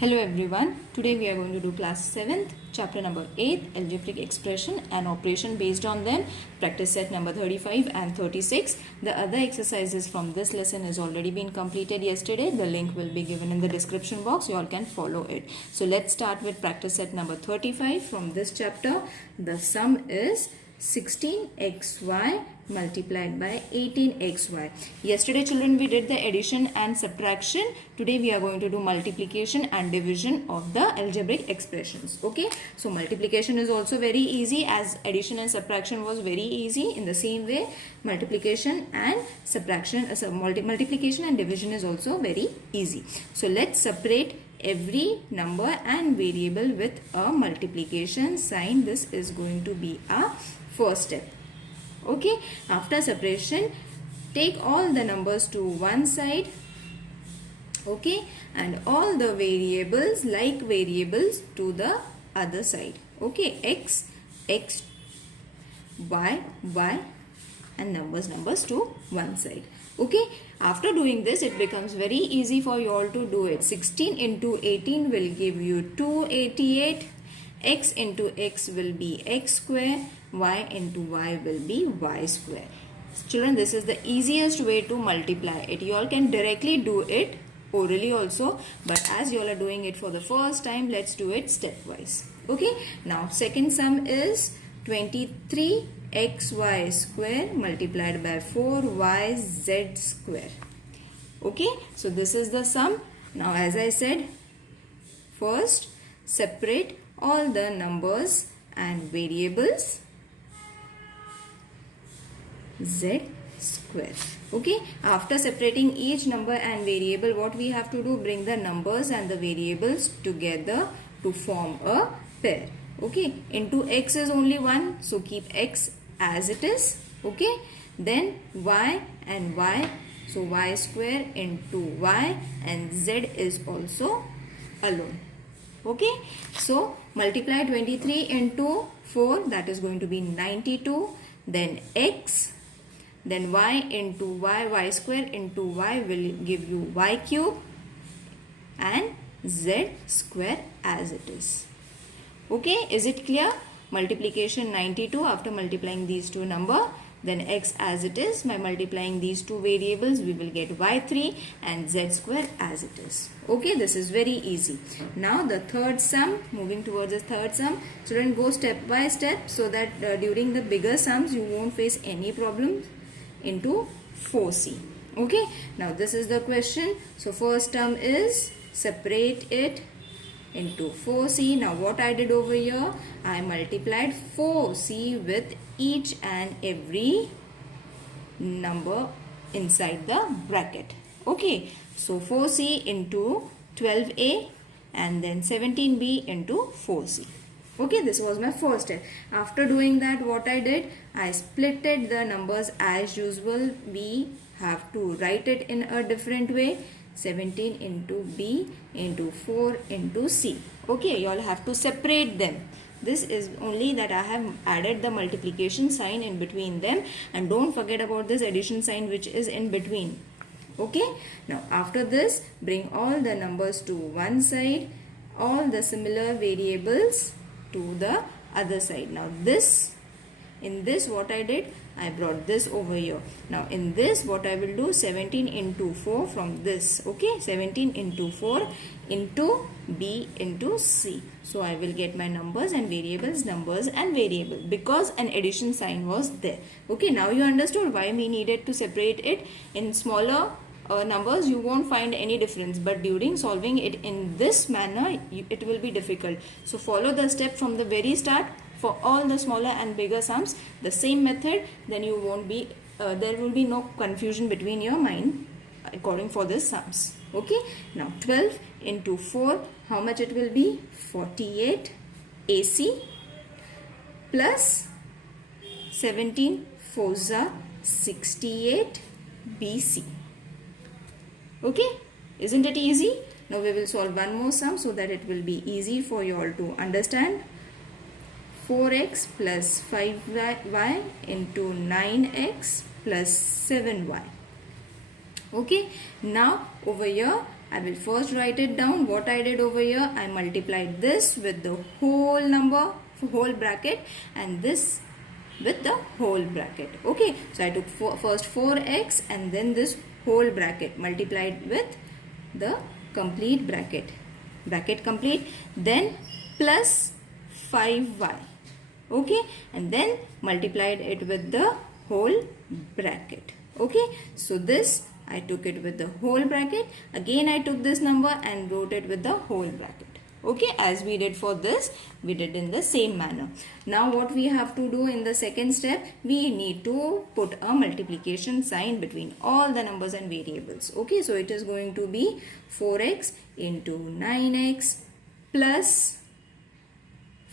Hello everyone, today we are going to do class 7th, chapter number 8, algebraic expression and operation based on them, practice set number 35 and 36. The other exercises from this lesson has already been completed yesterday. The link will be given in the description box, you all can follow it. So let's start with practice set number 35 from this chapter. The sum is 16xy multiplied by 18xy. Yesterday children we did the addition and subtraction. Today we are going to do multiplication and division of the algebraic expressions. Okay, so multiplication is also very easy as addition and subtraction was very easy. In the same way multiplication and subtraction, multiplication and division is also very easy. So let's separate every number and variable with a multiplication sign. This is going to be a first step. Okay, after separation take all the numbers to one side, okay, and all the variables like variables to the other side. Okay, x y and numbers to one side. Okay, after doing this it becomes very easy for you all to do it. 16 into 18 will give you 288. X into x will be x square, y into y will be y square. Children, this is the easiest way to multiply it. You all can directly do it orally also, but as you all are doing it for the first time, let's do it stepwise. Okay, now second sum is 23xy square multiplied by 4yz square. Okay, so this is the sum. Now as I said, first separate all the numbers and variables z square. Okay, after separating each number and variable, what we have to do, bring the numbers and the variables together to form a pair. Okay, into x is only 1, so keep x as it is. Okay, then y and y, so y square into y, and z is also alone. Okay, so multiply 23 into 4, that is going to be 92, then x, then y into y square into y will give you y cube, and z square as it is. Okay, is it clear? Multiplication 92 after multiplying these two numbers, then x as it is. By multiplying these two variables we will get y3 and z square as it is. Okay, this is very easy. Now the third sum, moving towards the third sum. Student, go step by step so that during the bigger sums you won't face any problems into 4c. Okay, now this is the question. So first term is separate it into 4c. Now what I did over here, I multiplied 4c with each and every number inside the bracket. Okay, so 4c into 12a and then 17b into 4c. Okay, this was my first step. After doing that, what I did, I splitted the numbers as usual. We have to write it in a different way. 17 into b into 4 into c. Okay, you all have to separate them. This is only that I have added the multiplication sign in between them, and don't forget about this addition sign which is in between. Okay, now after this bring all the numbers to one side, all the similar variables to the other side. Now this, in this what I did, I brought this over here. Now in this what I will do, 17 into 4 from this. Okay, 17 into 4 into b into c. So I will get my numbers and variables, numbers and variable, because an addition sign was there. Okay, now you understood why we needed to separate it. In smaller numbers you won't find any difference, but during solving it in this manner it will be difficult. So follow the step from the very start for all the smaller and bigger sums, the same method, then you won't be there will be no confusion between your mind according for the sums. Okay, now 12 into 4, how much it will be? 48 AC plus 17 4 68 BC. Okay, isn't it easy? Now we will solve one more sum so that it will be easy for you all to understand. 4x plus 5y into 9x plus 7y. Okay, now over here I will first write it down. What I did over here, I multiplied this with the whole number, whole bracket, and this with the whole bracket. Okay, so I took first 4x and then this whole bracket multiplied with the complete bracket complete, then plus 5y. Okay, and then multiplied it with the whole bracket. Okay, so this I took it with the whole bracket. Again I took this number and wrote it with the whole bracket. Okay, as we did for this, we did in the same manner. Now what we have to do in the second step, we need to put a multiplication sign between all the numbers and variables. Okay, so it is going to be 4x into 9x plus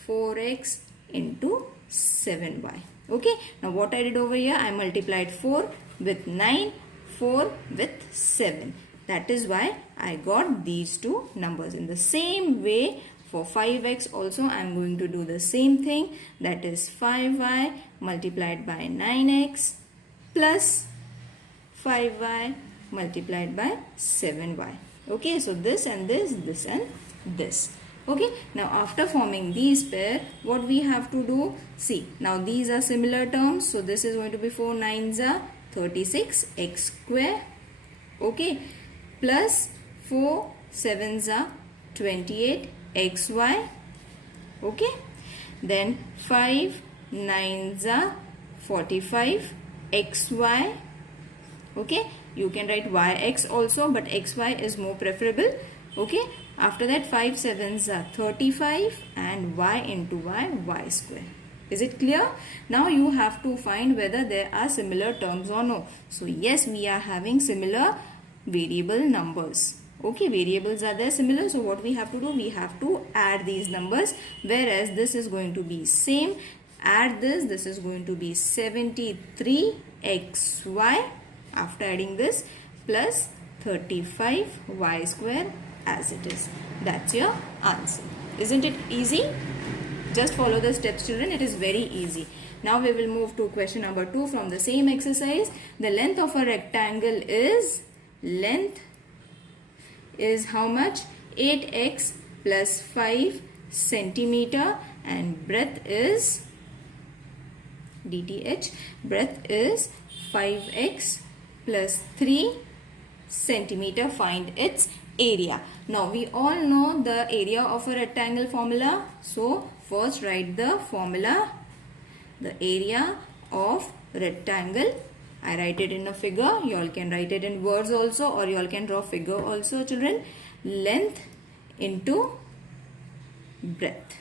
4x into 7y. Okay, now what I did over here, I multiplied 4 with 9, 4 with 7. That is why I got these two numbers. In the same way, for 5x also I am going to do the same thing. That is 5y multiplied by 9x plus 5y multiplied by 7y. Okay, so this and this, this and this. Okay, now after forming these pair, what we have to do, see, now these are similar terms. So this is going to be 4 9s are 36 x square. Okay, plus 4 7s are 28 xy. Okay, then 5 9s are 45 xy. Okay, you can write yx also, but xy is more preferable. Okay, after that 5 7s are 35 and y into y square. Is it clear? Now you have to find whether there are similar terms or no. So yes, we are having similar variable numbers. Okay, variables are there similar. So what we have to do, we have to add these numbers, whereas this is going to be same. Add this is going to be 73 xy after adding this plus 35 y square as it is. That's your answer. Isn't it easy? Just follow the steps, children. It is very easy. Now we will move to question number 2 from the same exercise. The length of a rectangle is, length is how much? 8x plus 5 centimeter, and breadth is DTH. Breadth is 5x plus 3 centimeter. Find its area. Now we all know the area of a rectangle formula. So first write the formula. The area of rectangle, I write it in a figure. You all can write it in words also, or you all can draw figure also, children. Length into breadth.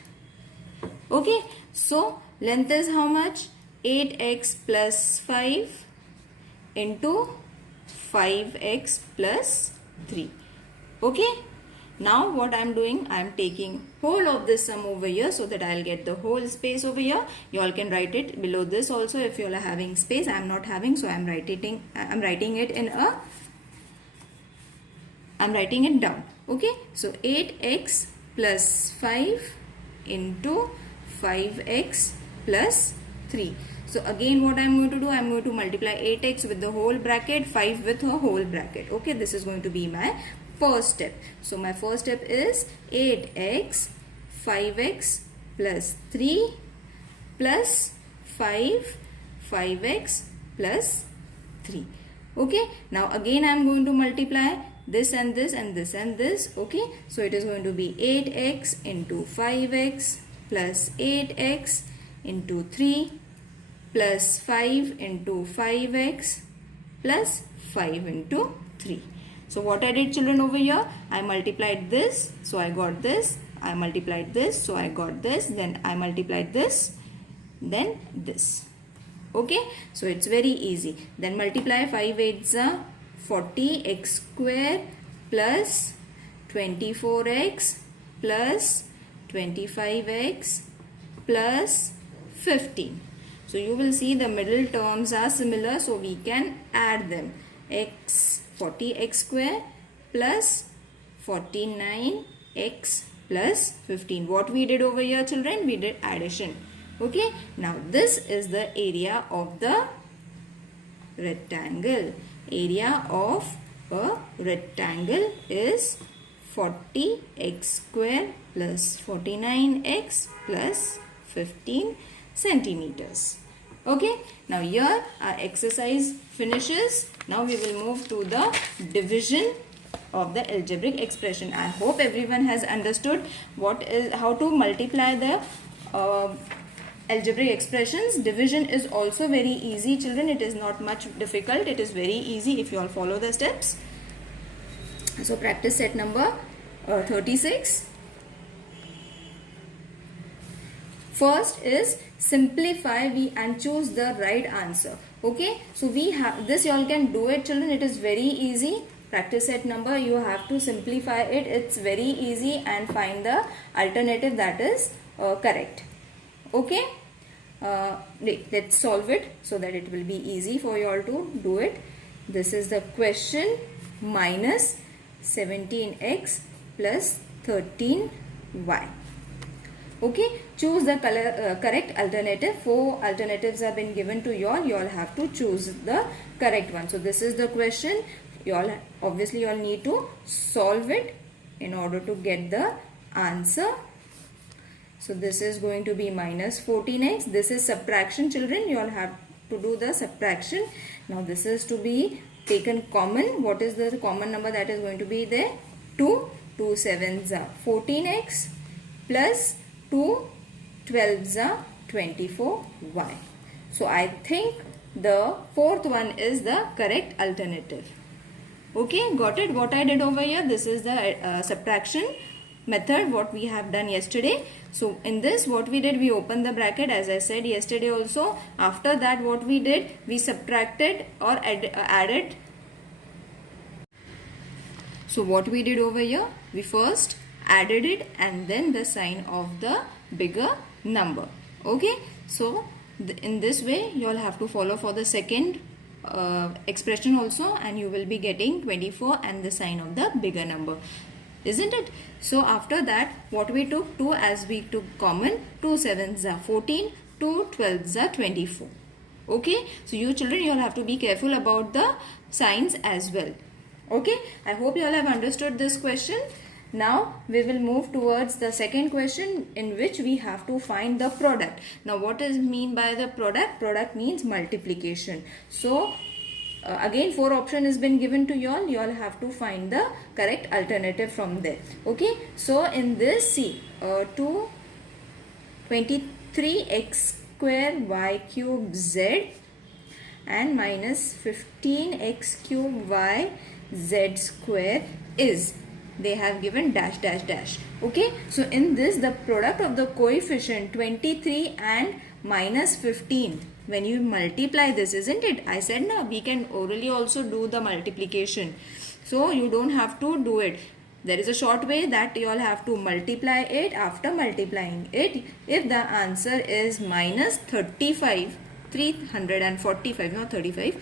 Okay, so length is how much? 8x plus 5 into 5x plus 3. Okay, now what I am doing, I am taking whole of this sum over here so that I will get the whole space over here. You all can write it below this also if you all are having space. I am not having, so I am writing it down. Okay, so 8x plus 5 into 5x plus 3. So again what I am going to do, I am going to multiply 8x with the whole bracket, 5 with a whole bracket. Okay, this is going to be my first step. So my first step is 8x 5x plus 3 plus 5x plus 3. Okay, now again I am going to multiply this and this and this and this. Okay, so it is going to be 8x into 5x plus 8x into 3 plus 5 into 5x plus 5 into 3. So what I did, children, over here, I multiplied this, so I got this. I multiplied this, so I got this. Then I multiplied this, then this. Okay, so it's very easy. Then multiply 5 8s are 40 x square plus 24x plus 25x plus 15. So you will see the middle terms are similar, so we can add them. 40x square plus 49x plus 15. What we did over here, children? We did addition. Okay, now this is the area of the rectangle. Area of a rectangle is 40x square plus 49x plus 15 centimeters. Okay, now here our exercise finishes. Now we will move to the division of the algebraic expression. I hope everyone has understood how to multiply the algebraic expressions. Division is also very easy, children. It is not much difficult. It is very easy if you all follow the steps. So practice set number 36. First is simplify and choose the right answer. Okay, so we have this. You all can do it, children. It is very easy. Practice set number, you have to simplify it. It's very easy, and find the alternative that is correct. Okay, let's solve it so that it will be easy for you all to do it. This is the question: minus 17x plus 13y. Okay, choose the correct alternative. 4 alternatives have been given to you all. You all have to choose the correct one. So this is the question. You all need to solve it in order to get the answer. So this is going to be minus 14x. This is subtraction, children. You all have to do the subtraction. Now this is to be taken common. What is the common number that is going to be there? 2. 2 sevens are 14x plus 2 12s are 24y. So I think the fourth one is the correct alternative. Okay, got it? What I did over here, this is the subtraction method what we have done yesterday. So in this, what we did, we opened the bracket as I said yesterday also. After that, what we did, we subtracted or added. So what we did over here, we first added it and then the sign of the bigger number. Okay, so in this way you all have to follow for the second expression also, and you will be getting 24 and the sign of the bigger number, isn't it? So after that, what we took, 2 as we took common, 2 sevens are 14, 2 12s are 24. Okay, so you children, you all have to be careful about the signs as well. Okay, I hope you all have understood this question. Now we will move towards the second question, in which we have to find the product. Now what is mean by the product? Product means multiplication. So again 4 option has been given to you all. You all have to find the correct alternative from there. Okay, so in this, see 23x square y cube z and minus 15x cube y z square is, they have given dash dash dash. Okay, so in this, the product of the coefficient 23 and minus 15, when you multiply this, isn't it? I said now we can orally also do the multiplication, so you don't have to do it. There is a short way that you all have to multiply it. After multiplying it, if the answer is minus 35, 345, not 35,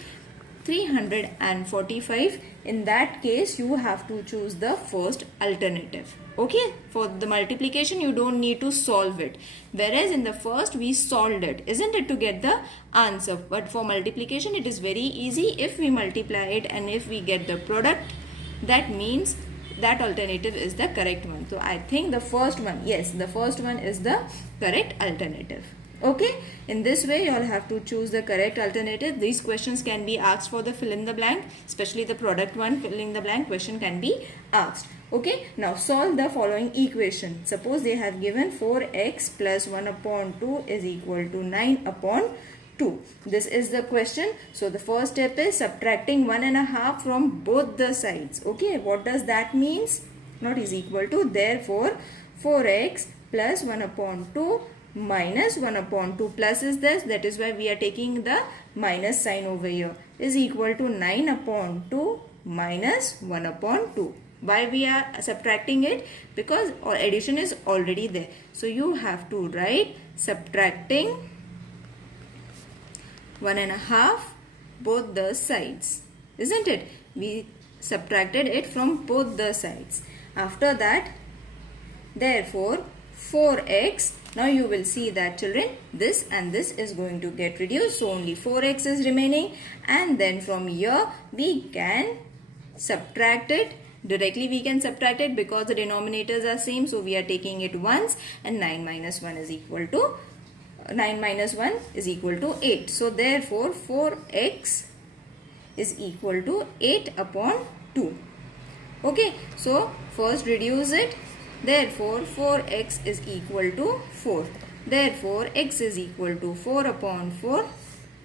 345, in that case you have to choose the first alternative. Okay, for the multiplication you don't need to solve it, whereas in the first we solved it, isn't it, to get the answer. But for multiplication it is very easy. If we multiply it and if we get the product, that means that alternative is the correct one. So I think the first one, yes, the first one is the correct alternative. Okay, in this way you all have to choose the correct alternative. These questions can be asked for the fill in the blank, especially the product one, fill in the blank question can be asked. Okay, now solve the following equation. Suppose they have given 4x plus 1 upon 2 is equal to 9 upon 2. This is the question. So the first step is subtracting 1.5 from both the sides. Okay, what does that means? Not is equal to, therefore 4x plus 1 upon 2 minus 1 upon 2 plus is this, that is why we are taking the minus sign over here, is equal to 9 upon 2 minus 1 upon 2. Why we are subtracting it? Because addition is already there. So you have to write subtracting 1.5 both the sides, isn't it? We subtracted it from both the sides. After that, therefore 4x, now you will see that children, this and this is going to get reduced, so only 4x is remaining, and then from here we can subtract it. Directly we can subtract it because the denominators are same, so we are taking it once, and 9 minus 1 is equal to 8. So therefore 4x is equal to 8 upon 2. Okay, so first reduce it. Therefore 4x is equal to 4. Therefore x is equal to 4 upon 4.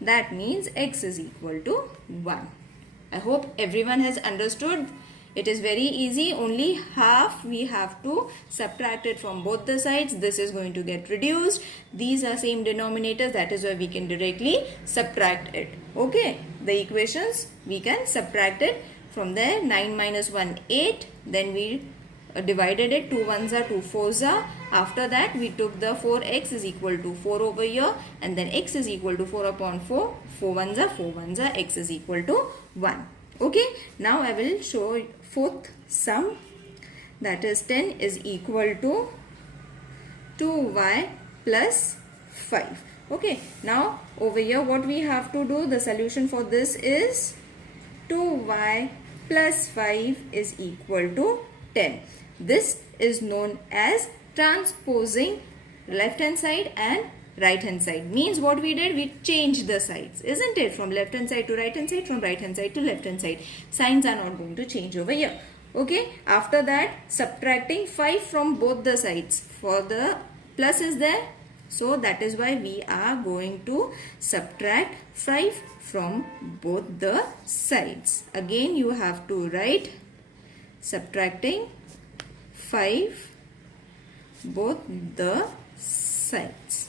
That means x is equal to 1. I hope everyone has understood. It is very easy. Only half we have to subtract it from both the sides. This is going to get reduced. These are same denominators. That is why we can directly subtract it. Okay. The equations we can subtract it from there. 9 minus 1, 8. Then we divided it. 2 ones are 2 fours are. After that we took the 4x is equal to 4 over here, and then x is equal to 4 upon 4. 4 ones are 4 ones are, x is equal to 1. Okay, now I will show fourth sum, that is 10 is equal to 2y plus 5. Okay, now over here what we have to do, the solution for this is 2y plus 5 is equal to 10. This is known as transposing left hand side and right hand side. Means what we did, we changed the sides, isn't it? From left hand side to right hand side, from right hand side to left hand side. Signs are not going to change over here. Okay, after that subtracting 5 from both the sides, for the plus is there, so that is why we are going to subtract 5 from both the sides. Again you have to write subtracting 5 both the sides.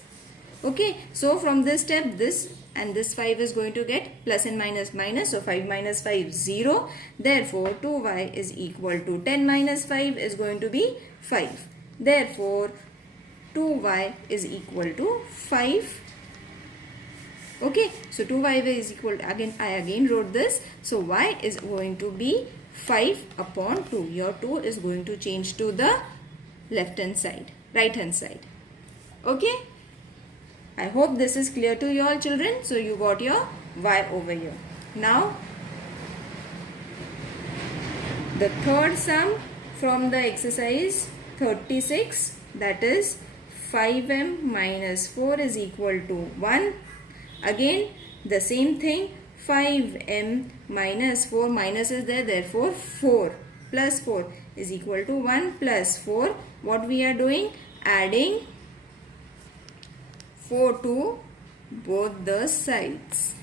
Okay, so from this step, this and this 5 is going to get plus and minus minus. So 5 minus 5, 0. Therefore 2y is equal to 10 minus 5 is going to be 5. Therefore 2y is equal to 5. Okay, so 2y is equal to, I again wrote this. So y is going to be 5 upon 2. Your 2 is going to change to the left hand side, right hand side. Okay, I hope this is clear to you all children. So you got your y over here. Now the third sum from the exercise 36, that is 5m minus 4 is equal to 1. Again the same thing, 5m minus 4, minus is there, therefore 4 plus 4 is equal to 1 plus 4. What we are doing? Adding 4 to both the sides.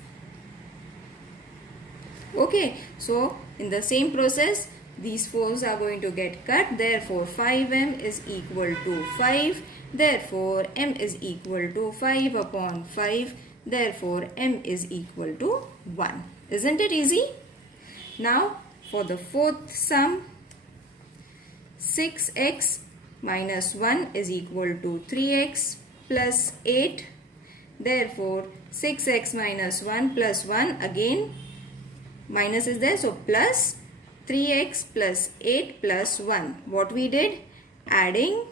Okay, so in the same process these 4's are going to get cut. Therefore 5m is equal to 5. Therefore m is equal to 5 upon 5. Therefore m is equal to 1. Isn't it easy? Now for the fourth sum, 6x minus 1 is equal to 3x plus 8. Therefore 6x minus 1 plus 1, again minus is there, so plus 3x plus 8 plus 1. What we did? Adding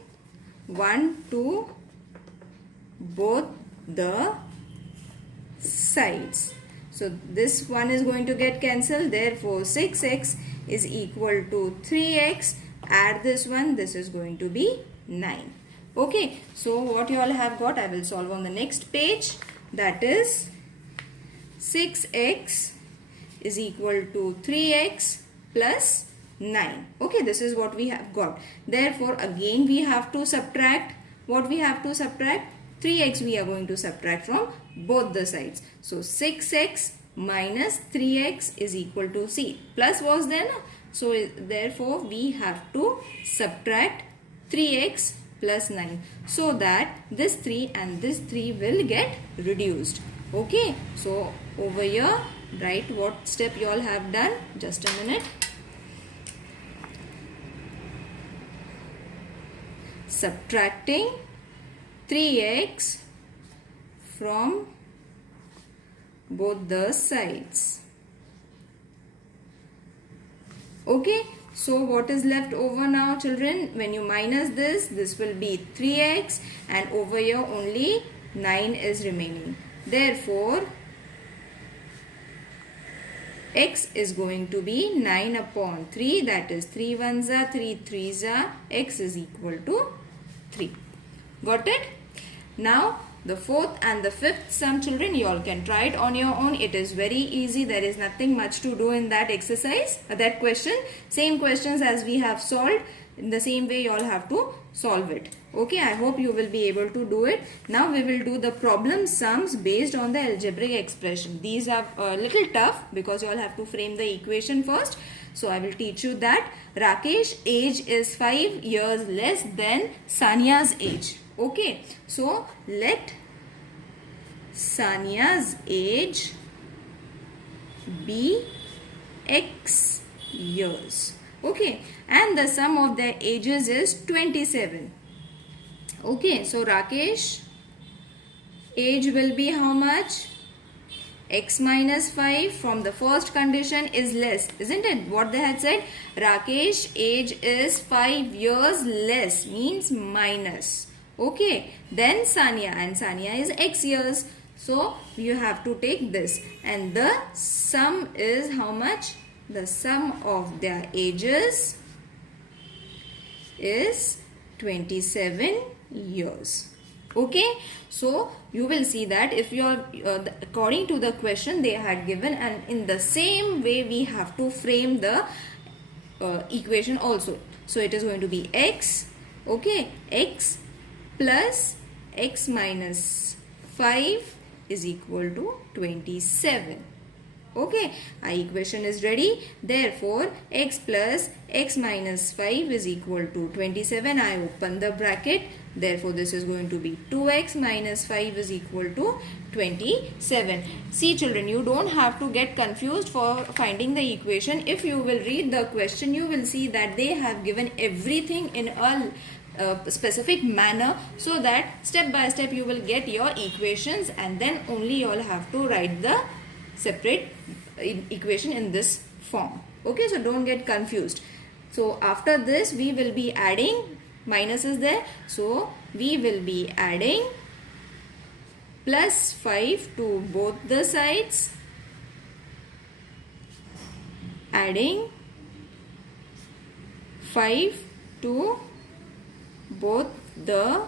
1 to both the sides. So this one is going to get cancelled. Therefore 6x is equal to 3x. Add this one, this is going to be 9. Okay, so what you all have got, I will solve on the next page. That is 6x is equal to 3x plus 9. Okay, this is what we have got. Therefore again we have to subtract. What we have to subtract? 3x we are going to subtract from both the sides. So 6x minus 3x is equal to, see, plus was there, no? So therefore we have to subtract 3x plus 9, so that this 3 and this 3 will get reduced. Okay, so over here write what step you all have done. Just a minute. Subtracting 3x from both the sides. Okay, so what is left over now children? When you minus this will be 3x, and over here only 9 is remaining. Therefore x is going to be 9 upon 3, that is 3 ones are 3 threes are, x is equal to 3. Got it? Now the fourth and the fifth sum, children, you all can try it on your own. It is very easy. There is nothing much to do in that exercise, that question. Same questions as we have solved. In the same way you all have to solve it. Okay, I hope you will be able to do it. Now we will do the problem sums based on the algebraic expression. These are a little tough because you all have to frame the equation first. So I will teach you that. Rakesh age is 5 years less than Sania's age. Okay, so let Sania's age be x years. Okay, and the sum of their ages is 27. Okay, so Rakesh age will be how much? X minus 5 from the first condition is less, isn't it? What they had said, Rakesh age is 5 years less, means minus. Okay, then Sania, and Sania is x years. So you have to take this, and the sum is how much? The sum of their ages is 27 years. Okay, so you will see that if you are according to the question they had given, and in the same way we have to frame the equation also. So it is going to be x, okay, x plus x minus 5 is equal to 27. Okay, our equation is ready. Therefore, x plus x minus 5 is equal to 27. I open the bracket. Therefore, this is going to be 2x minus 5 is equal to 27. See children, you don't have to get confused for finding the equation. If you will read the question, you will see that they have given everything in a specific manner, so that step by step you will get your equations, and then only you all have to write the separate equation in this form. Okay, so don't get confused. So after this we will be adding, minus is there, so we will be adding plus 5 to both the sides, adding 5 to both the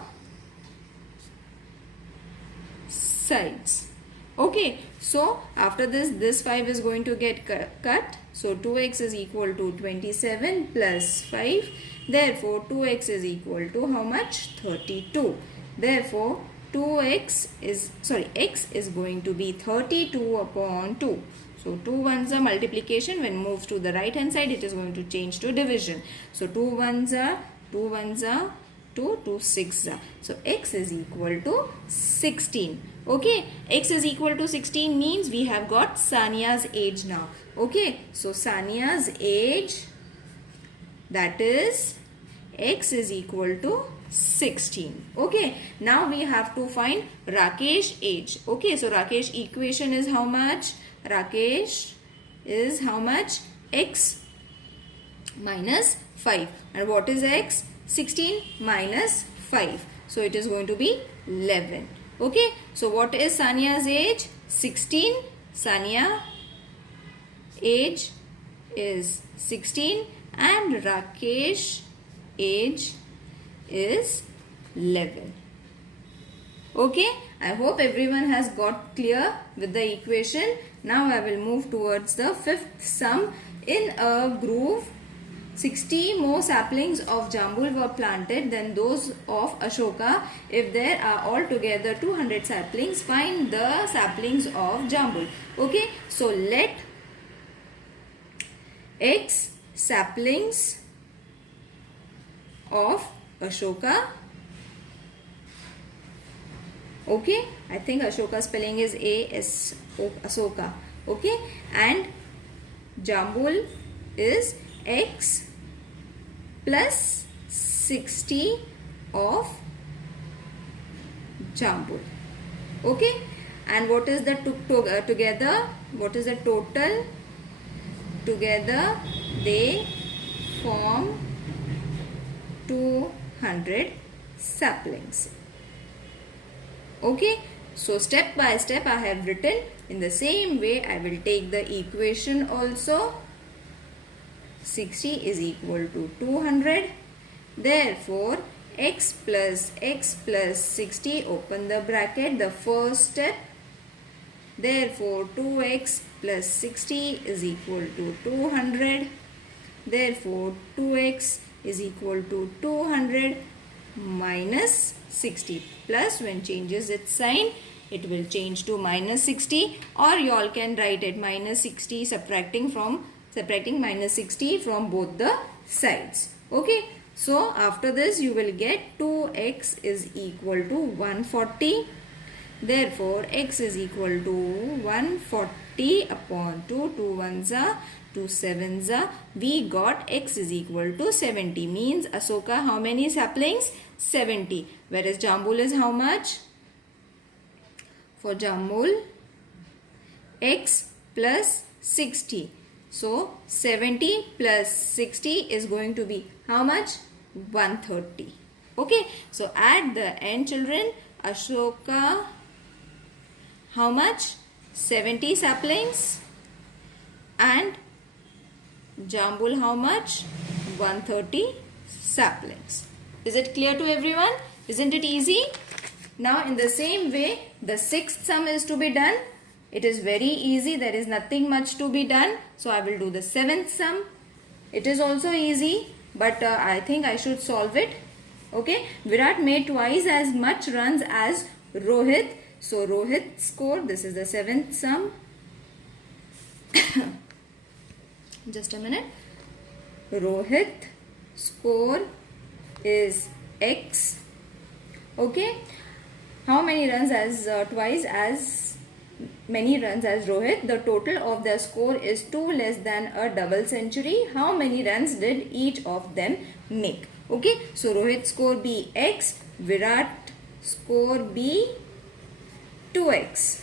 sides. Okay, so after this 5 is going to get cut. So 2x is equal to 27 plus 5. Therefore 2x is equal to how much? 32. Therefore x is going to be 32 upon 2. So 2 ones are multiplication. When moved to the right hand side, it is going to change to division. So 2 ones are 2, 6 are. So x is equal to 16. Okay, x is equal to 16 means we have got Sania's age now. Okay, so Sania's age, that is x is equal to 16. Okay, now we have to find Rakesh age. Okay, so Rakesh equation is how much? Rakesh is how much? X minus 5. And what is x? 16 minus 5. So it is going to be 11. Okay, so what is Sania's age? 16. Sania age is 16 and Rakesh age is 11. Okay, I hope everyone has got clear with the equation. Now I will move towards the fifth sum. In a grove, 60 more saplings of Jambul were planted than those of Ashoka. If there are altogether 200 saplings, find the saplings of Jambul. Okay, so let x saplings of Ashoka. Okay, I think Ashoka spelling is Asoka. Okay, and Jambul is x plus 60 of Jambul. Okay, and what is the together? What is the total? Together they form 200 saplings. Okay, so step by step I have written In the same way, I will take the equation also. 60 is equal to 200. Therefore, x plus 60, open the bracket, the first step. Therefore, 2x plus 60 is equal to 200. Therefore, 2x is equal to 200 minus 60. Plus, when changes its sign, it will change to minus 60, or you all can write it minus 60 subtracting minus 60 from both the sides. Okay. So, after this you will get 2x is equal to 140. Therefore, x is equal to 140 upon 2. 2 ones are 2 sevens are. We got x is equal to 70. Means Asoka, how many saplings? 70. Whereas Jambul is how much? For Jambul, x plus 60. So, 70 plus 60 is going to be how much? 130. Okay. So, at the end, children, Ashoka, how much? 70 saplings. And Jambul, how much? 130 saplings. Is it clear to everyone? Isn't it easy? Now, in the same way, the sixth sum is to be done. It is very easy. There is nothing much to be done. So, I will do the seventh sum. It is also easy, but I think I should solve it. Okay. Virat made twice as much runs as Rohit. So, Rohit scored. This is the seventh sum. Just a minute. Rohit score is X. Okay. How many runs as twice as many runs as Rohit? The total of their score is 2 less than a double century. How many runs did each of them make? Okay. So, Rohit score be X. Virat score be 2x.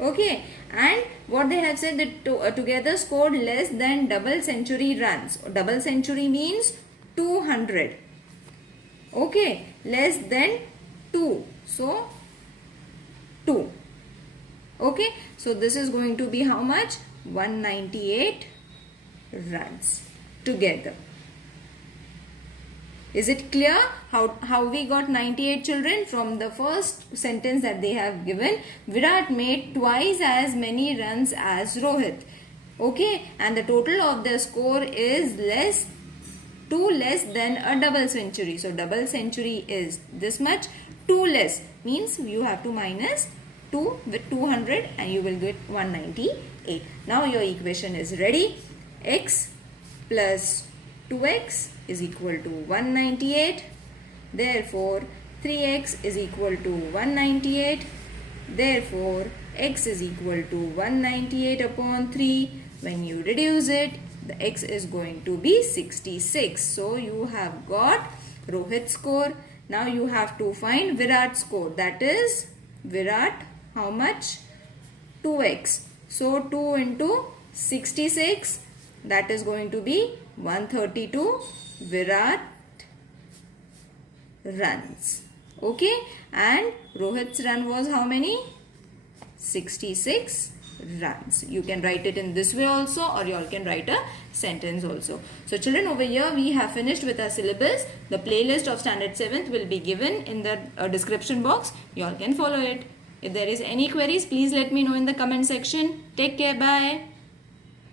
Okay. And what they have said that together scored less than double century runs. Double century means 200. Okay. Less than 2. So, 2. Okay. So, this is going to be how much? 198 runs together. Is it clear how we got 98 children? From the first sentence that they have given, Virat made twice as many runs as Rohit. Okay. And the total of the score is 2 less than a double century. So, double century is this much. 2 less means you have to minus 2 with 200 and you will get 198. Now, your equation is ready. X plus 2x is equal to 198. Therefore, 3x is equal to 198. Therefore, x is equal to 198 upon 3. When you reduce it, the x is going to be 66. So, you have got Rohit's score. Now, you have to find Virat's score. That is, Virat, how much? 2x. So, 2 into 66, that is going to be 132. Virat runs. Okay. And Rohit's run was how many? 66 runs. You can write it in this way also, or you all can write a sentence also. So, children, over here we have finished with our syllabus. The playlist of standard 7th will be given in the description box. You all can follow it. If there is any queries, please let me know in the comment section. Take care. Bye.